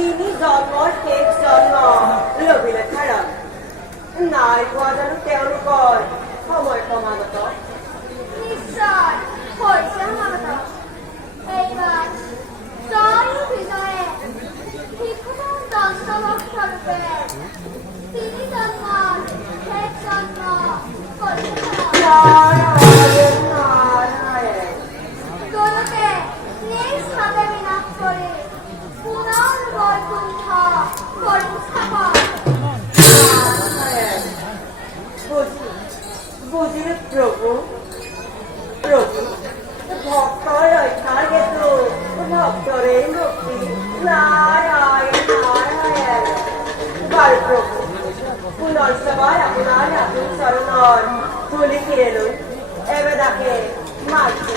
তিনি জন্ম শেষ জন্ম লবিলে খাৰাপ নাই পোৱা জানো তেওঁলোকৰ সময় ক্ৰমাগত নিশ্চয় হৈছে সমাগত এইবাৰ জয়ৰ বিজয়ে শিশুজন দন্তবক্ষৰূপে তিনি জন্মৰ শেষ জন্ম নাৰায়ণ নাৰায়ণ তেওঁলোকে নিজ হাতে বিনাশ কৰি পুনৰ বৈকুণ্ঠ প্ৰতিস্থাপন বুজিলে প্ৰভু প্ৰভু ভক্তৰ ৰক্ষাৰ হেতু ভক্তৰে মুক্তি নাৰায়ণ নাৰায়ণ বাৰু প্ৰভু পুনৰ সবাই আপোনাৰ নতুন চৰণৰ ধূলি ফিৰেলৈ এবেদাকে মাৰিছে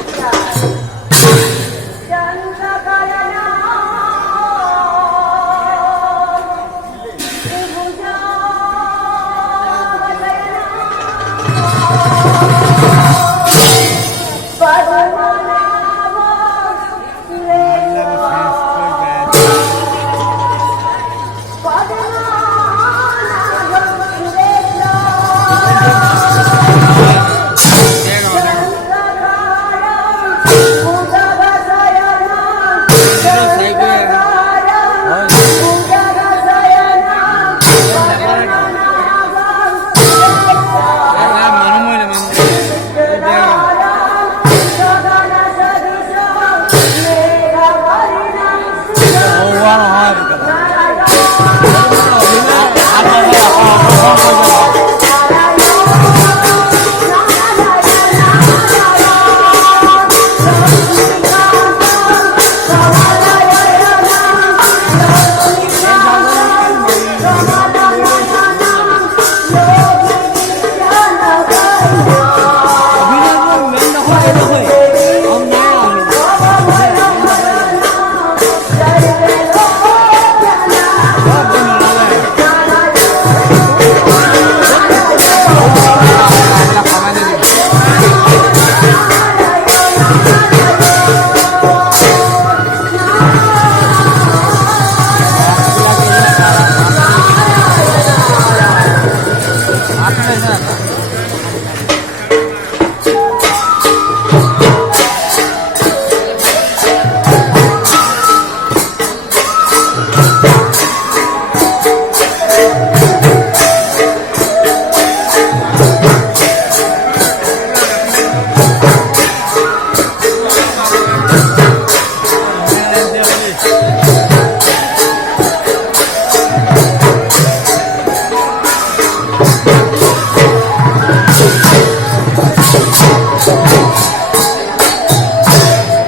চন্দ্ৰকৰণা Oh